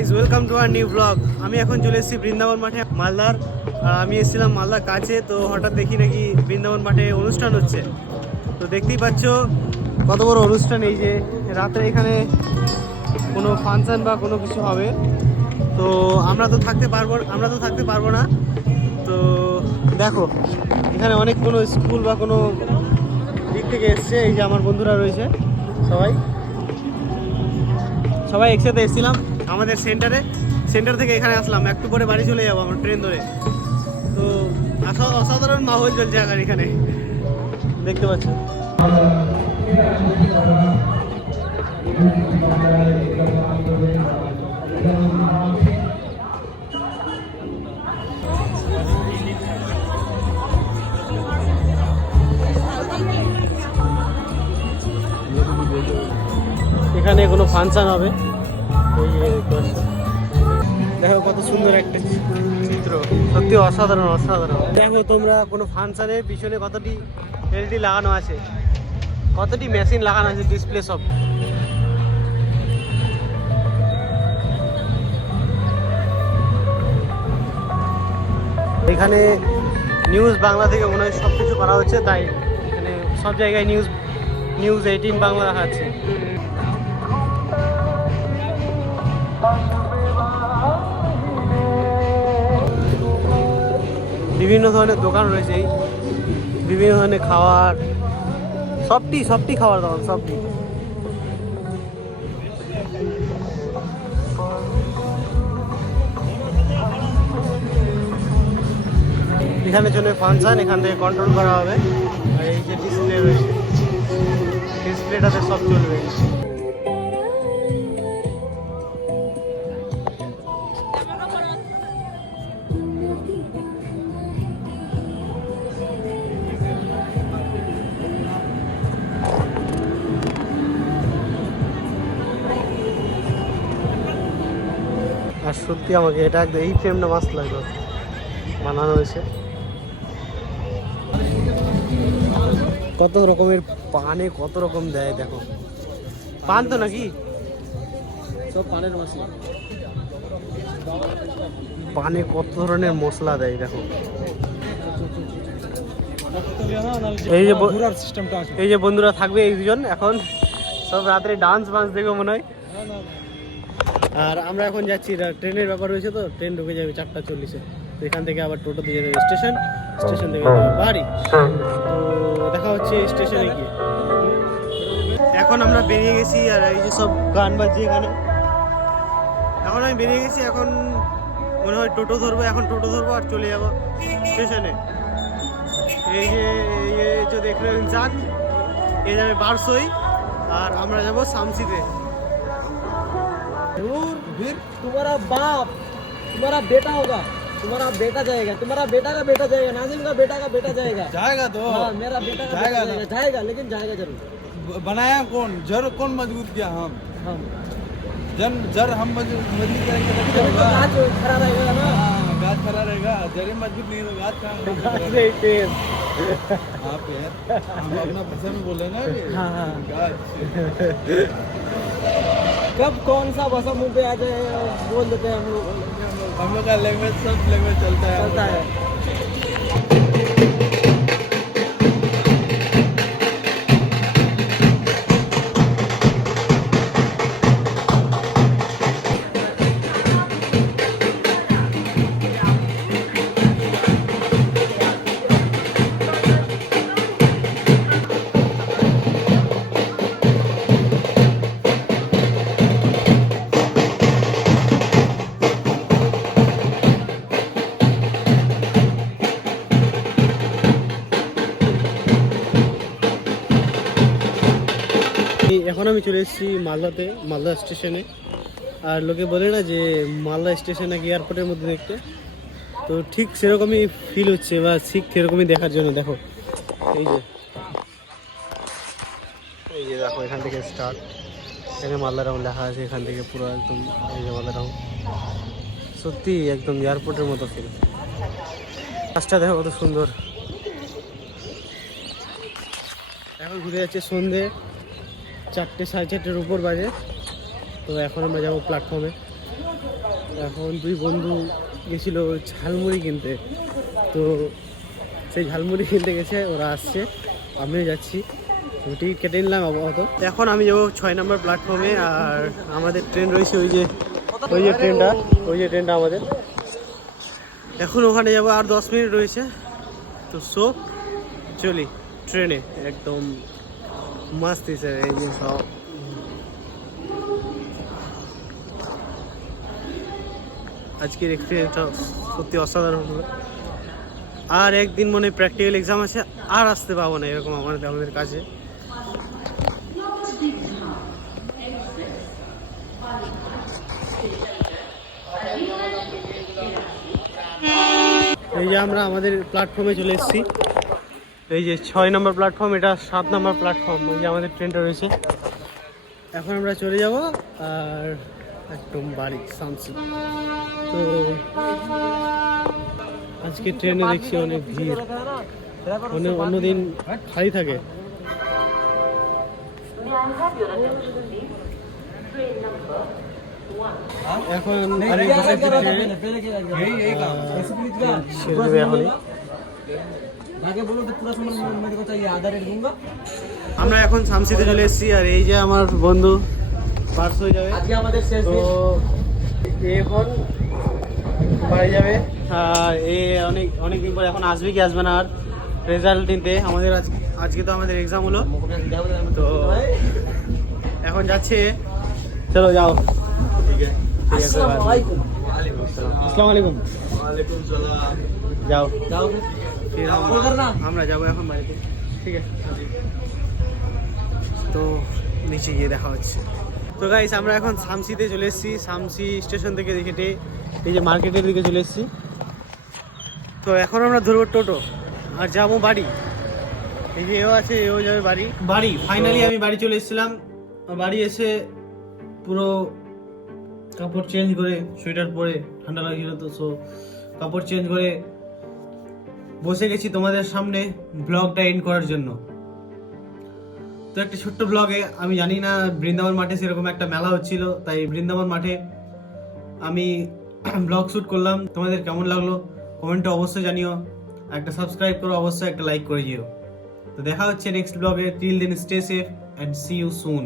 Guys, welcome to our new blog. আমি এখন চলে এসেছি বৃন্দাবন মাঠে, মালদার। আমি এসেছিলাম মালদার কাছে, তো হঠাৎ দেখি নাকি বৃন্দাবন মাঠে অনুষ্ঠান হচ্ছে। তো দেখতেই পাচ্ছ কত বড় অনুষ্ঠান। এই যে রাত্রে এখানে কোনো ফাংশন বা কোনো কিছু হবে, তো আমরা তো থাকতে পারবো না। তো দেখো এখানে অনেক কোনো স্কুল বা কোনো দিক থেকে এসছে। এই যে আমার বন্ধুরা রয়েছে, সবাই একসাথে এসেছিলাম আমাদের সেন্টার থেকে এখানে আসলাম। একটু পরে বাড়ি চলে যাবো আমরা ট্রেন ধরে। তো অসাধারণ মাহৌল চলছে এখন এখানে, দেখতে পাচ্ছ। এখানে কোনো ফাংশন হবে, দেখো কত সুন্দর একটা চিত্র, সত্যি অসাধারণ। দেখো তোমরা কোনো ফাংশনের পিছনে কতটি এলইডি লাগানো আছে, কতটি মেশিন লাগানো আছে, ডিসপ্লে সব। এখানে নিউজ বাংলা থেকে মনে হয় সব কিছু করা হচ্ছে, তাই এখানে সব জায়গায় নিউজ 18 বাংলা দেখাচ্ছে। বিভিন্ন ধরনের দোকান রয়েছে, বিভিন্ন ধরনের খাবার, সবটি খাবার দাবার সবটি। এখানে চলে ফাংশন, এখান থেকে কন্ট্রোল করা হবে। আর এই যে ডিসপ্লে রয়েছে, ডিসপ্লেটাতে সব চলবে। আর সত্যি আমাকে এটা একদম এই ফ্রেমটা মাস্ত লাগলো, বানানো হয়েছে। কত রকমের পানে কত রকম দেয়, দেখো। পান তো নাকি সব পানের মশলা, পানে কত ধরনের মশলা দেয়, দেখো। এই যে বন্ধুরা থাকবে এই দুজন, এখন সব রাত্রে ডান্স দেখো মনে হয়। আর আমরা এখন যাচ্ছি, ট্রেনের ব্যাপার রয়েছে, তো ট্রেন ঢুকে যাবে 4:40-এ। তো এখান থেকে আবার টোটো দিয়ে যাবে স্টেশন থেকে বাড়ি। তো দেখা হচ্ছে স্টেশনে গিয়ে। এখন আমরা বেরিয়ে গেছি, আর এই যে সব গান বাজছে এখানে। এখন আমি বেরিয়ে গেছি, এখন মনে হয় টোটো ধরবো আর চলে যাবো স্টেশনে। এই যে দেখলে যাক, এ যাবে বারসই, আর আমরা যাবো শামসিতে। तुम्हारा बाप तुम्हारा बेटा होगा, तुम्हारा बेटा जाएगा, तुम्हारा बेटा का बेटा जाएगा, नाजिम का बेटा जाएगा तो हाँ, मेरा बेटा का जाएगा, लेकिन जाएगा जरूर। बनाया कौन, जड़ कौन मजबूत किया? हम जड़ हम मजबूत करेंगे तभी तो होगा। गाछ खड़ा रहेगा ना, गाछ खड़ा रहेगा, जड़ मजबूत नहीं तो गाछ कहाँ? आप हम अपना भाषा में बोल रहे हैं ना कि गाछ। कब कौन सा भाषा मुंह पे आ जाए बोल देते हैं हम लोग का लैंग्वेज, सब लैंग्वेज चलता है। এখন আমি চলে এসেছি মালদা স্টেশনে। আর লোকে বলে না যে মালদা স্টেশন নাকি এয়ারপোর্টের মধ্যে দেখতে, তো ঠিক সেরকমই ফিল হচ্ছে, বা ঠিক সেরকমই দেখার জন্য। দেখো এই যে দেখো, এখান থেকে স্টার্ট, এখানে মালদা টাউন লেখা আছে, এখান থেকে পুরো একদম এই যে মালদা টাউন, সত্যি একদম এয়ারপোর্টের মতো ফিল। কাজটা দেখো কত সুন্দর। এখন ঘুরে যাচ্ছে সন্ধে 4টে 4:30-এর উপর বাজে। তো এখন আমরা যাবো প্ল্যাটফর্মে। এখন দুই বন্ধু গেছিল ঝালমুড়ি কিনতে, তো সেই ঝালমুড়ি কিনতে গেছে, ওরা আসছে, আমিও যাচ্ছি, টিকিট কেটে নিলাম আপাতত। এখন আমি যাবো 6 নম্বর প্ল্যাটফর্মে, আর আমাদের ট্রেন রয়েছে ওই যে ট্রেনটা আমাদের। এখন ওখানে যাবো, আর 10 মিনিট রয়েছে, তো চলি ট্রেনে। একদম মস্ত স্যার, এই যে সব আজকের এক্সপিরিয়েন্সটা সত্যি অসাধারণ হলো। আর একদিন মনে প্র্যাকটিক্যাল এক্সাম আছে, আর আসতে পাবো না এরকম আমাদের কাছে। এই যে আমরা আমাদের প্ল্যাটফর্মে চলে এসেছি, এই যে 6 নম্বর প্ল্যাটফর্ম, এটা 7 নম্বর প্ল্যাটফর্ম, ওই যে আমাদের ট্রেনটা রয়েছে। এখন আমরা চলে যাব আর একদম বাড়ি সামসি। তো আজকে ট্রেনে দেখছি অনেক ভিড়, অন্যদিন খালি থাকে। এখন আমি বসেছি ট্রেনে, এখনই আমরা এখন শামসিতে চলে এসেছি। আর এই যে আমার বন্ধু পার্স হয়ে যাবে, তো এখন বাড়ি যাবে। আর এ অনেকদিন পর এখন আসবে কি আসবে না আর রেজাল্ট নিতে। আমাদের আজকে তো আমাদের এক্সাম হলো, তো এখন যাচ্ছে। চলো যাও। আসসালামু আলাইকুম। যাও আমরা যাবো এখন বাড়িতে, ঠিক আছে? তো নিচে গিয়ে দেখা হচ্ছে। তো গাইস আমরা এখন শামসিতে চলে এসেছি, শামসি স্টেশন থেকে হেঁটে এই যে মার্কেটের দিকে চলে এসেছি। তো এখন আমরা ধরবো টোটো আর যাবো বাড়ি। এই যে এও আছে, এও যাবে বাড়ি। ফাইনালি আমি বাড়ি চলে এসেছিলাম। বাড়ি এসে পুরো কাপড় চেঞ্জ করে, সোয়েটার পরে, ঠান্ডা লাগছিল তো, সো কাপড় চেঞ্জ করে বসে গেছি তোমাদের সামনে ব্লগটা এন্ড করার জন্য। তো একটা ছোট্ট ব্লগে, আমি জানি না বৃন্দাবন মাঠে সেরকম একটা মেলা হচ্ছিল, তাই বৃন্দাবন মাঠে আমি ব্লগ শ্যুট করলাম। তোমাদের কেমন লাগলো কমেন্টে অবশ্যই জানিও, একটা সাবস্ক্রাইব করো, অবশ্যই একটা লাইক করে দিও। তো দেখা হচ্ছে নেক্সট ব্লগে। Till then stay safe and see you soon.